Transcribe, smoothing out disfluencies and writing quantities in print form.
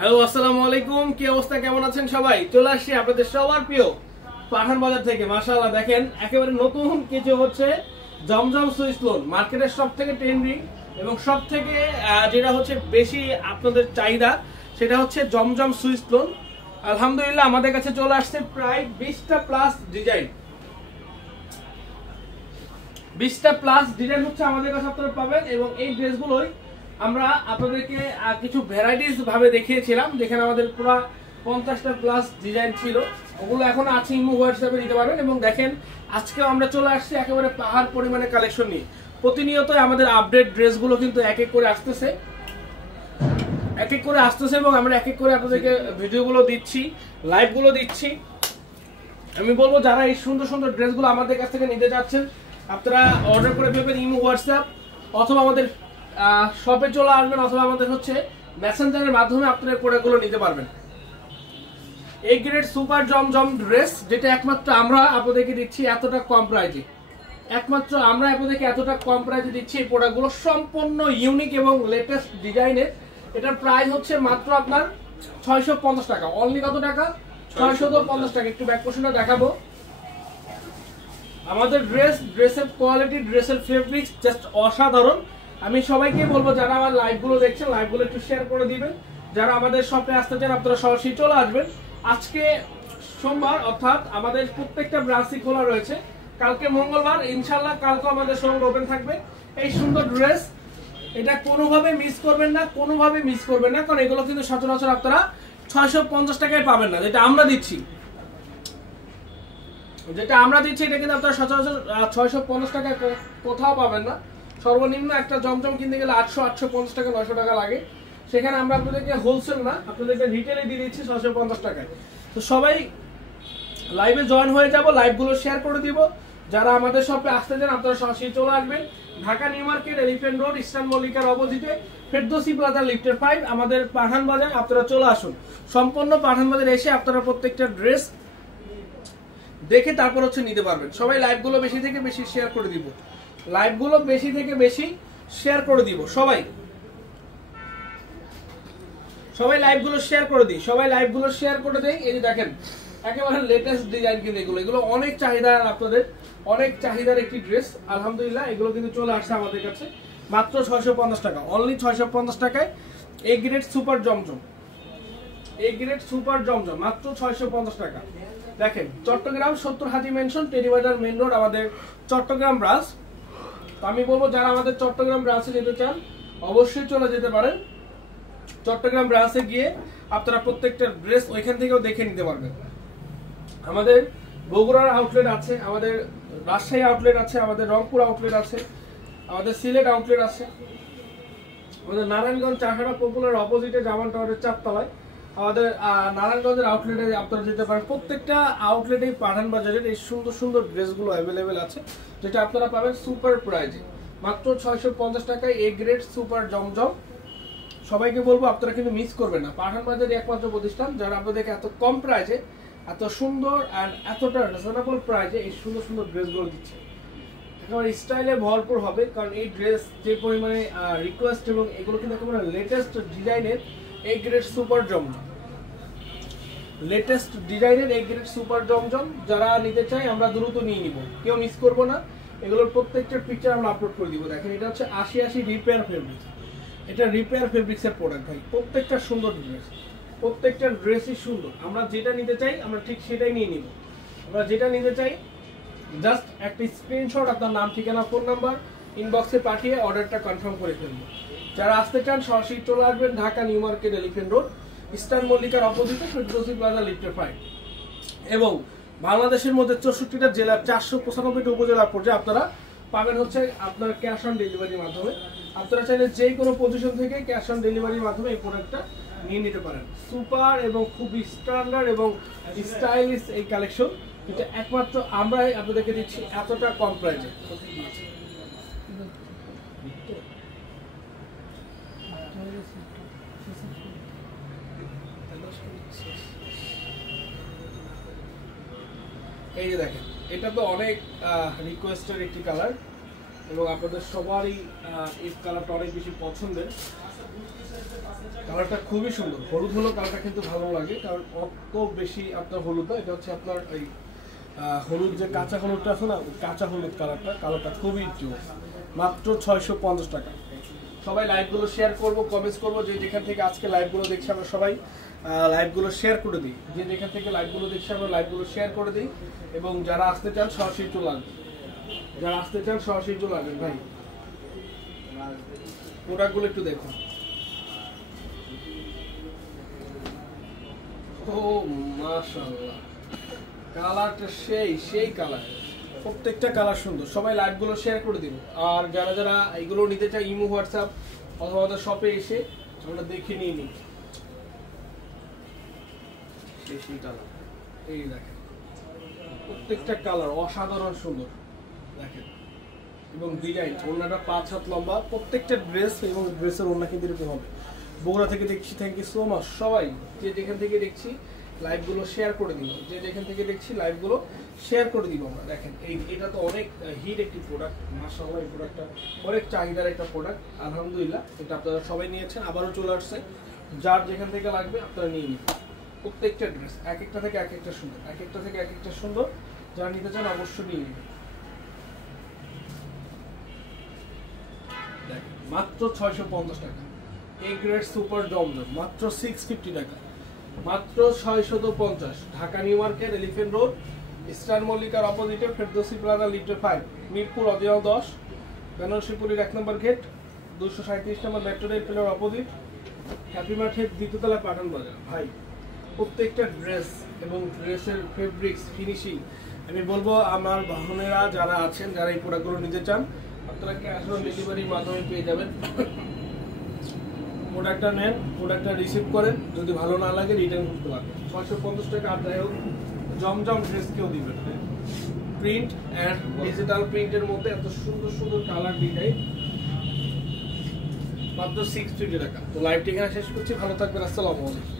Hello, আসসালামু আলাইকুম। কি অবস্থা, কেমন আছেন সবাই? চলে আসছি আপনাদের সবার প্রিয় পাঠান বাজার থেকে। মাশাআল্লাহ, দেখেন একেবারে নতুন কিছু হচ্ছে জমজম সুইস লোন, মার্কেটের সব থেকে ট্রেন্ডিং এবং সব থেকে যেটা হচ্ছে বেশি আপনাদের চাহিদা সেটা হচ্ছে জমজম সুইস লোন। আলহামদুলিল্লাহ আমাদের কাছে চলে আসছে প্রায় 20টা প্লাস ডিজাইন। 20টা প্লাস ডিজাইন হচ্ছে আমাদের কাছে আপনারা পাবেন এবং এই ড্রেসগুলোই আমরা আপনাদেরকে কিছু ভ্যারাইটিস ভাবে দেখিয়েছিলাম, যেখানে আমাদের পুরো 50টা প্লাস ডিজাইন ছিল। ওগুলো এখন আছে, ইমো হোয়াটসঅ্যাপে দিতে পারবেন। এবং দেখেন আজকেও আমরা চলে আসছি একেবারে পাহাড় পরিমাণে কালেকশন নিয়ে। প্রতিনিয়ত আমাদের আপডেট ড্রেসগুলো কিন্তু এক এক করে আসতেছে এবং আমরা এক এক করে আপনাদেরকে ভিডিওগুলো দিচ্ছি, লাইভগুলো দিচ্ছি। আমি বলবো যারা এই সুন্দর সুন্দর ড্রেসগুলো আমাদের কাছ থেকে নিতে চাচ্ছেন, আপনারা অর্ডার করে ফেলবেন ইমো হোয়াটসঅ্যাপ, অথবা আমাদের শপে চলে আসবেন, অথবা আমাদের হচ্ছে মেসেঞ্জারের মাধ্যমে আপনারা প্রোডাক্টগুলো নিতে পারবেন। এই গ্রেড সুপার জমজম ড্রেস, যেটা একমাত্র আমরা আপনাদেরকে দিচ্ছি এতটা কম প্রাইজে। দিচ্ছি এই প্রোডাক্টগুলো সম্পূর্ণ ইউনিক এবং লেটেস্ট ডিজাইনের। এটার প্রাইস হচ্ছে মাত্র আপনার 650 টাকা। অনলি কত টাকা? 650 টাকা। একটু ব্যাক পোর্শনটা দেখাবো। আমাদের ড্রেসের কোয়ালিটি, ড্রেসের ফেব্রিক্স জাস্ট অসাধারণ। আমি সবাইকে বলবো যারা আমার লাইভগুলো দেখছেন, লাইভগুলো একটু শেয়ার করে দিবেন। যারা আমাদের শপে আসতে চান আপনারা সরাসরি চলে আসবেন। আজকে সোমবার, অর্থাৎ আমাদের প্রত্যেকটা ব্রাঞ্চই খোলা রয়েছে। কালকে মঙ্গলবার, ইনশাল্লাহ কালকে আমাদের শোরুম ওপেন থাকবে। এই সুন্দর ড্রেস এটা কোনোভাবে মিস করবেন না, কারণ এগুলো কিন্তু সচরাচর আপনারা 650 টাকায় পাবেন না। যেটা আমরা দিচ্ছি এটা কিন্তু আপনারা সচরাচর 650 টাকায় কোথাও পাবেন না। সর্বনিম্ন একটা জমজম কিনতে গেলে 850 টাকা, 900 টাকা লাগে। সেখানে আমরা আপনাদেরকে হোলসেল না, আপনাদেরকে রিটেলে দিয়ে দিচ্ছি 650 টাকায়। তো সবাই লাইভে জয়েন হয়ে যাব, লাইভগুলো শেয়ার করে দিব। যারা আমাদের শপে আসতে চান আপনারা সরাসরি চলে আসবেন। Dhaka New Market, Elephant Road, Eastern মল্লিকার অপোজিটে ফেরদৌসি প্লাজা লিফটের 5, আমাদের পাঠান বাজার। আপনারা চলে আসুন। সম্পূর্ণ পাঠান বাজার এসে আপনারা প্রত্যেকটা ড্রেস দেখে তারপর হচ্ছে নিতে পারবেন। সবাই লাইভগুলো বেশি থেকে বেশি শেয়ার করে দিব। সবাই লাইভগুলো শেয়ার করে দেই। এই যে দেখেন একেবারে লেটেস্ট ডিজাইন, কিন্তু এগুলো অনেক চাহিদা, আপনাদের অনেক চাহিদার একটি ড্রেস। আলহামদুলিল্লাহ এগুলো কিন্তু চলে আসছে আমাদের কাছে মাত্র 650 টাকা। অনলি 650 টাকায় এ গ্রেড সুপার জমজম মাত্র 650 টাকা। দেখেন চট্টগ্রাম 70 হাজি মেনশন, টেরিবাজার মেইন রোড, আমাদের চট্টগ্রাম ব্রাঞ্চ। তো আমি বলবো যারা আমাদের চট্টগ্রাম ব্রাঞ্চে যেতে চান অবশ্যই চলে যেতে পারেন। চট্টগ্রাম ব্রাঞ্চে গিয়ে আপনারা প্রত্যেকটা ড্রেস ওইখান থেকেও দেখে নিতে পারবেন। আমাদের বগুড়ার আউটলেট আছে, আমাদের রাজশাহী আউটলেট আছে, আমাদের রংপুর আউটলেট আছে, আমাদের সিলেট আউটলেট আছে, আমাদের নারায়ণগঞ্জ চাষাড়া পপুলার অপোজিটে জামান টাওয়ারের 4 তলায় আমাদের নারায়ণগঞ্জের আউটলেটে আপনারা যেতে পারেন। প্রত্যেকটা আউটলেটেই পাঠান বাজারের এই সুন্দর সুন্দর ড্রেসগুলো অ্যাভেলেবেল আছে, যেটা আপনারা পাবেন সুপার প্রাইজে মাত্র 650 টাকায় এ গ্রেড সুপার জমজম। সবাইকে বলবো আপনারা কিন্তু মিস করবেন না। পাঠান বাজারের একমাত্র প্রতিষ্ঠান যারা আপনাদেরকে এত কম প্রাইজে, এত সুন্দর আর এতটা রিজনেবল প্রাইজে এই সুন্দর সুন্দর ড্রেসগুলো দিচ্ছে। একেবারে স্টাইলে ভরপুর হবে, কারণ এই ড্রেস যে পরিমাণে রিকোয়েস্ট এবং এগুলো কিন্তু একেবারে লেটেস্ট ডিজাইনের এ গ্রেড সুপার জমজম। যারা নিতে চাই আমরা দ্রুত নিয়ে নিব, কেউ মিস করবো না। এগুলোর প্রত্যেকটার পিকচার আমরা আপলোড করে দিব। দেখেন এটা হচ্ছে 80 রিপেয়ার ফেব্রিক্স। এটা রিপেয়ার ফেব্রিক্সের প্রোডাক্ট ভাই। প্রত্যেকটা সুন্দর ড্রেস, প্রত্যেকটা ড্রেসই সুন্দর। আমরা যেটা নিতে চাই আমরা ঠিক সেটাই নিয়ে নিব। আমরা যেটা নিতে চাই জাস্ট একটা স্ক্রিনশট, আপনার নাম, ঠিকানা, ফোন নাম্বার ইনবক্সে পাঠিয়ে অর্ডারটা কনফার্ম করে ফেলবো। যারা আসতে চান সরাসরি চলে আসবেন Dhaka New Market, Elephant Road, Eastern মল্লিকার অপোজিটে ফেরদৌসি প্লাজা লিফটের 5। এবং বাংলাদেশের মধ্যে 64টা জেলার 495টা উপজেলা পর্যায়ে আপনারা পাবেন হচ্ছে আপনার ক্যাশ অন ডেলিভারির মাধ্যমে। আপনারা চাইলে যে কোনো পজিশন থেকে ক্যাশ অন ডেলিভারির মাধ্যমে এই প্রোডাক্টটা নিয়ে নিতে পারেন। সুপার এবং খুবই স্ট্যান্ডার্ড এবং স্টাইলিশ এই কালেকশন, এটা একমাত্র আমরাই আপনাদেরকে দিচ্ছি এতটা কম প্রাইসে। এই যে দেখেন এটা তো অনেক রিকোয়েস্টের একটি কালার এবং আপনাদের সবারই এই কালারটা অনেক বেশি পছন্দের। কালারটা খুবই সুন্দর, হলুদ হলো কালারটা কিন্তু ভালো লাগে, কারণ অত বেশি আপনার হলুদ না, এটা হচ্ছে আপনার এই হলুদ যে কাঁচা হলুদটা আছে না, কাঁচা হলুদ কালারটা খুবই জোস। মাত্র 650 টাকা। সবাই লাইভগুলো শেয়ার করবো, কমেন্টস করবো, যে যেখান থেকে আজকে লাইভগুলো দেখছি আমরা সবাই লাইভগুলো শেয়ার করে দিই, যে যেখান থেকে লাইভগুলো দেখছি আমরা লাইভগুলো শেয়ার করে দিই। এবং যারা আসতে চান সরাসরি চলে আসবেন, যারা আসতে চান সরাসরি চলে আসবেন। ভাই প্রোডাক্টগুলো একটু দেখুন। ও মাশাআল্লাহ, কালারটা সেই কালার, প্রত্যেকটা কালার সুন্দর। সবাই লাইভগুলো শেয়ার করে দিন। আর যারা যারা এইগুলো নিতে চায় ইমো, হোয়াটসঅ্যাপ অথবা আমাদের শপে এসে আমরা দেখে নিয়ে নিই। সেই কালার, এই দেখেন প্রত্যেকটা কালার অসাধারণ সুন্দর দেখেন। এবং ডিজাইন, ওড়নাটা 5 হাত লম্বা, প্রত্যেকটা ড্রেস এবং ড্রেসের ওড়না কিন্তু এরকম হবে। বগুড়া থেকে দেখছি, থ্যাংক ইউ সো মাচ। সবাই যে যেখান থেকে দেখছি লাইভগুলো শেয়ার করে দিব, যে যেখান থেকে দেখছি লাইভগুলো শেয়ার করে দিব আমরা। দেখেন এটা তো অনেক হিট একটি প্রোডাক্ট, মাশাআল্লাহ এই প্রোডাক্টটা অনেক চাহিদার একটা প্রোডাক্ট, আলহামদুলিল্লাহ। এটা আপনারা সবাই নিয়েছেন, আবারও চলে আসছে। যার যেখান থেকে লাগবে আপনারা নিয়ে নিন। প্রত্যেকটা ড্রেস এক একটা থেকে এক একটা সুন্দর, এক একটা থেকে এক একটা সুন্দর। যারা নিতে চান অবশ্যই নিয়ে নেবেন। মাত্র 650 টাকা। এ গ্রেড সুপার জমজম মাত্র 650 টাকা, মাত্র 650। Dhaka New Market, Elephant Road, Star মল্লিকার অপোজিটে, Ferdousi Plaza, lift 5, Mirpur original 10, বেনারসিপুরের 1 নম্বর গেট, 237 নম্বর মেট্রো রেল প্লেনের অপোজিট, হ্যাপি মার্কেট দ্বিতীয়তলা, পাঠান বাজার। ভাই প্রত্যেকটা ড্রেস এবং ড্রেসের ফেব্রিক্স ফিনিশিং, আমি বলবো আমার বাহনেরা যারা আছেন, যারা এই প্রোডাক্টগুলো নিতে চান, আপনারা ক্যাশ অন ডেলিভারির মাধ্যমে পেয়ে যাবেন। প্রোডাক্টটা নেন, প্রোডাক্টটা রিসিভ করেন, যদি ভালো না লাগে রিটার্ন করতে পারবেন। 650 টাকা। আর যাই হোক জমজম ড্রেস কেউ দিবেন, প্রিন্ট অ্যান্ড ডিজিটাল প্রিন্টের মধ্যে এত সুন্দর সুন্দর কালার ডিজাইন, মাত্র 650 টাকা। তো লাইভটি এখানে শেষ করছি, ভালো থাকবেন, আসসালামু আলাইকুম।